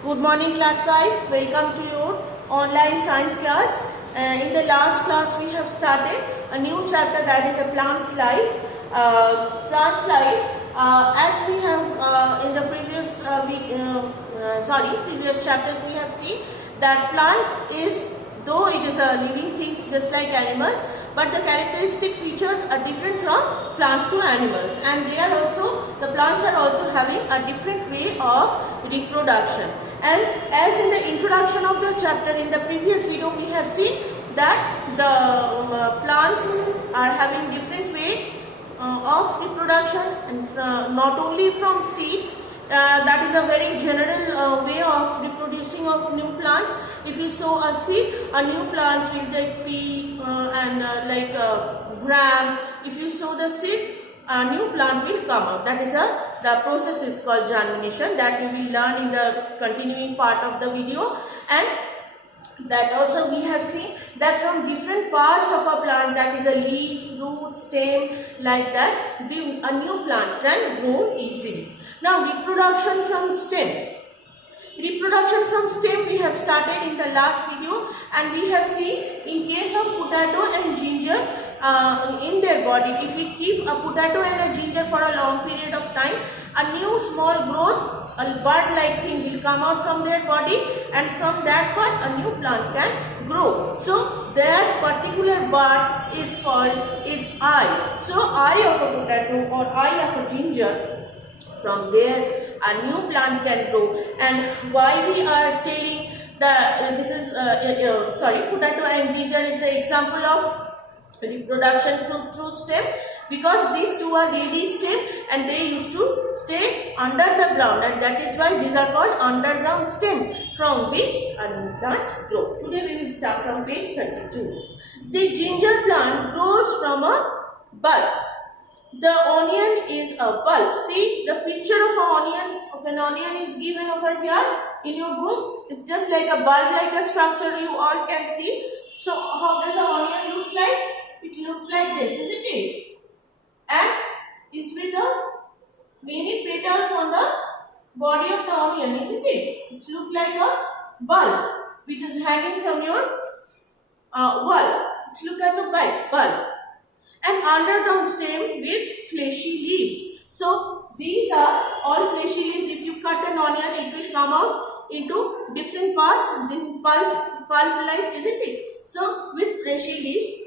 Good morning class 5. Welcome to your online science class. In the last class we have started a new chapter, that is a plant's life. As we have in the previous previous chapters we have seen that plant is, though it is a living things just like animals, but the characteristic features are different from plants to animals, and the plants are also having a different way of reproduction. And as in the introduction of the chapter in the previous video we have seen that the plants are having different way of reproduction, and not only from seed. That is a very general way of reproducing of new plants. If you sow a seed, a new plants will take pea and gram. If you sow the seed, a new plant will come out. That is the process is called germination, that you will learn in the continuing part of the video. And that also we have seen that from different parts of a plant, that is a leaf, root, stem, like that, a new plant can grow easily. Now reproduction from stem. Reproduction from stem we have started in the last video, and we have seen in case of potato and ginger in their body, if we keep a potato and a ginger for a long period of time, a new small growth, a bud like thing will come out from their body, and from that bud a new plant can grow. So that particular bud is called its eye. So eye of a potato or eye of a ginger, from there a new plant can grow. And why we are telling that this is potato and ginger is the example of reproduction through stem, because these two are really stem and they used to stay under the ground, and that is why these are called underground stem from which a new plant grows. Today we will start from page 32. The ginger plant grows from a bulb. The onion is a bulb. See, the picture of an onion is given over here in your book. It's just like a bulb, like a structure you all can see. So how does an onion looks like? It looks like this, isn't it? And it's with many petals on the body of the onion, isn't it? It looks like a bulb which is hanging from your wall. It looks like a bulb. And underground stem with fleshy leaves. So these are all fleshy leaves. If you cut an onion, it will come out into different parts, then pulp like, isn't it? So with fleshy leaves,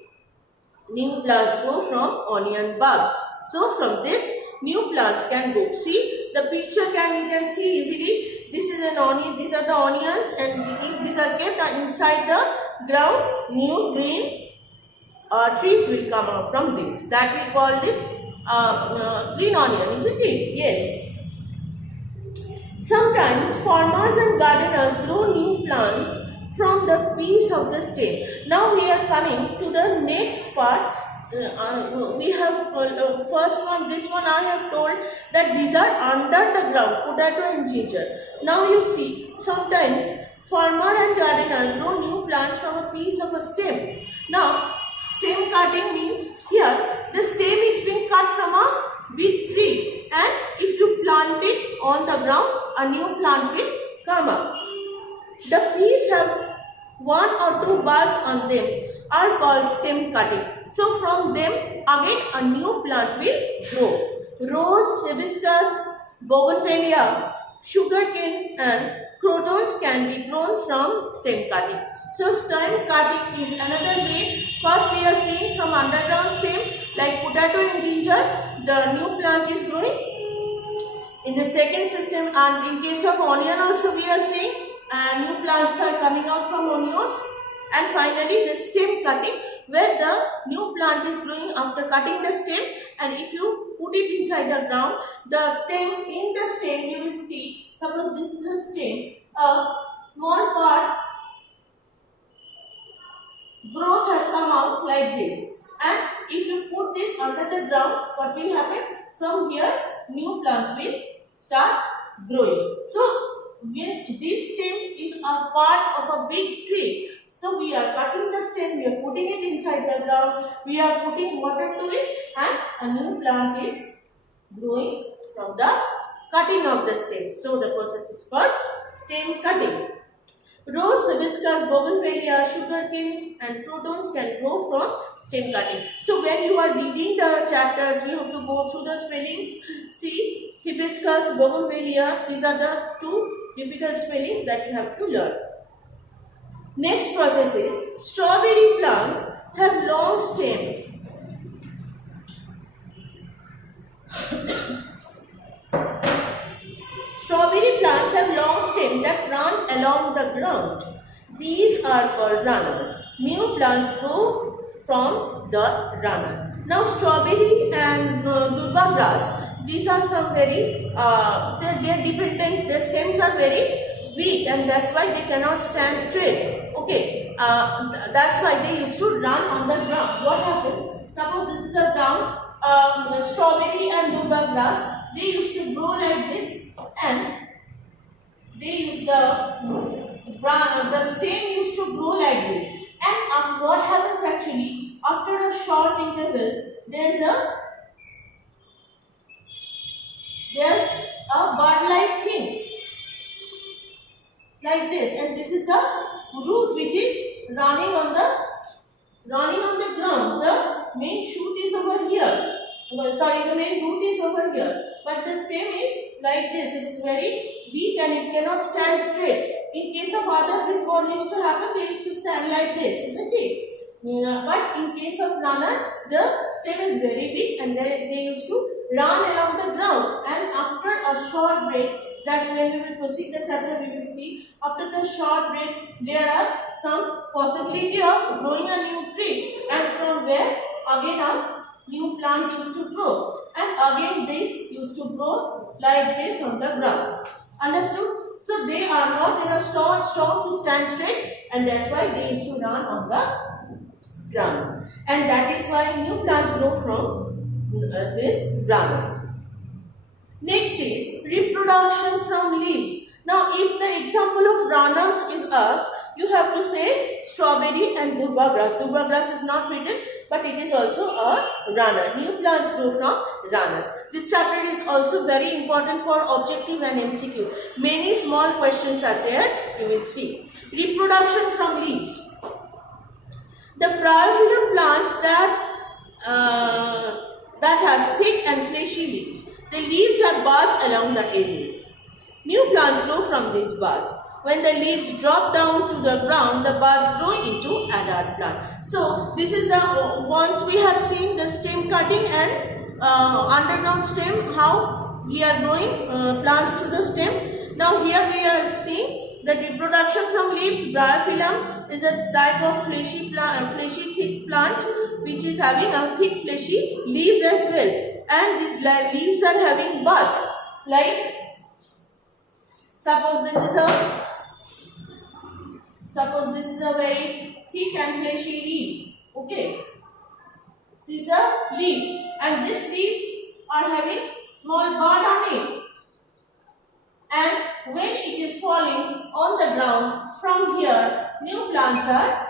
new plants grow from onion bulbs. So from this, new plants can grow. See the picture, you can see easily. This is an onion. These are the onions, and if these are kept inside the ground, new green trees will come out from this. That we call this green onion, isn't it? Yes. Sometimes farmers and gardeners grow new plants from the piece of the stem. Now we are coming to the next part. We have first one, this one I have told that these are under the ground, potato and ginger. Now you see, sometimes farmer and gardener grow new plants from a piece of a stem. Now stem cutting means here the stem is being cut from a big tree, and if you plant it on the ground, a new plant will come up. The piece have one or two buds on them are called stem cutting. So from them again a new plant will grow. Rose, hibiscus, bougainvillea, sugarcane and crotons can be grown from stem cutting. So stem cutting is another way. First we are seeing from underground stem like potato and ginger, the new plant is growing. In the second system, and in case of onion also we are seeing new plants are coming out from onions. And finally the stem cutting, where the new plant is growing after cutting the stem, and if you put it inside the ground, the stem, in the stem you will see, suppose this is a stem, a small part growth has come out like this, and if you put this under the ground, what will happen? From here new plants will start growing. So when this stem is a part of a big tree, so we are cutting the stem, we are putting it inside the ground, we are putting water to it, and a new plant is growing from the cutting of the stem. So the process is called stem cutting. Rose, hibiscus, bougainvillea, sugarcane and protons can grow from stem cutting. So when you are reading the chapters, we have to go through the spellings. See, hibiscus, bougainvillea, these are the two difficult spellings that you have to learn. Next process is, strawberry plants have long stems. Strawberry plants have long stems that run along the ground. These are called runners. New plants grow from the runners. Now strawberry and durba grass, these are some very, they are dependent, their stems are very weak and that's why they cannot stand straight. Okay, that's why they used to run on the ground. What happens? Suppose this is the ground, strawberry and durba grass, they used to grow like this and the stem used to grow like this. And what happens actually, after a short interval, there's a bud-like thing like this, and this is the root which is running on the ground. The main shoot is over here. Sorry, the main root is over here, but the stem is like this. It is very weak and it cannot stand straight. In case of other fish, what used to happen, they used to stand like this, isn't it? But in case of runner, the stem is very weak and they used to run along the ground. And after a short break, that when we will proceed the chapter, we will see after the short break, there are some possibility of growing a new tree, and from where again a new plant used to grow, and again this used to grow like this on the ground. Understood? So they are not in a strong to stand straight, and that's why they used to run on the ground, and that is why new plants grow from these runners. Next is reproduction from leaves. Now if the example of runners is asked, you have to say strawberry and durba grass. Durba grass is not written, but it is also a runner. New plants grow from runners. This chapter is also very important for objective and MCQ. Many small questions are there, you will see. Reproduction from leaves. The bryophyllum plants that has thick and fleshy leaves. The leaves are buds along the edges. New plants grow from these buds. When the leaves drop down to the ground, the buds grow into adult plant. So this is the, once we have seen the stem cutting and underground stem, how we are growing plants to the stem. Now here we are seeing the reproduction from leaves. Bryophyllum is a type of fleshy thick plant which is having a thick fleshy leaves as well. And these leaves are having buds. Like suppose this is a very thick and fleshy leaf. Okay, this is a leaf, and this leaf are having small bud on it. And when it is falling on the ground, from here new plants are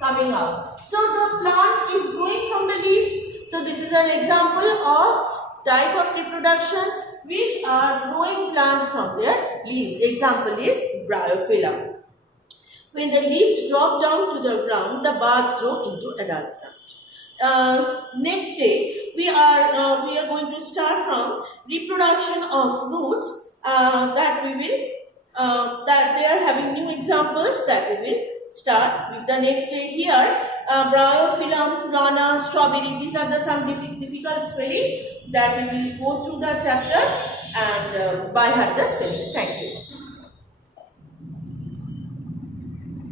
coming out. So the plant is growing from the leaves. So this is an example of type of reproduction which are growing plants from their leaves. Example is bryophyllum. When the leaves drop down to the ground, the buds grow into adult plant. Next day, we are going to start from reproduction of roots. That they are having new examples that we will start with the next day. Here, bryophyllum, rana, strawberry. These are the some difficult spellings that we will go through the chapter and by heart the spellings. Thank you.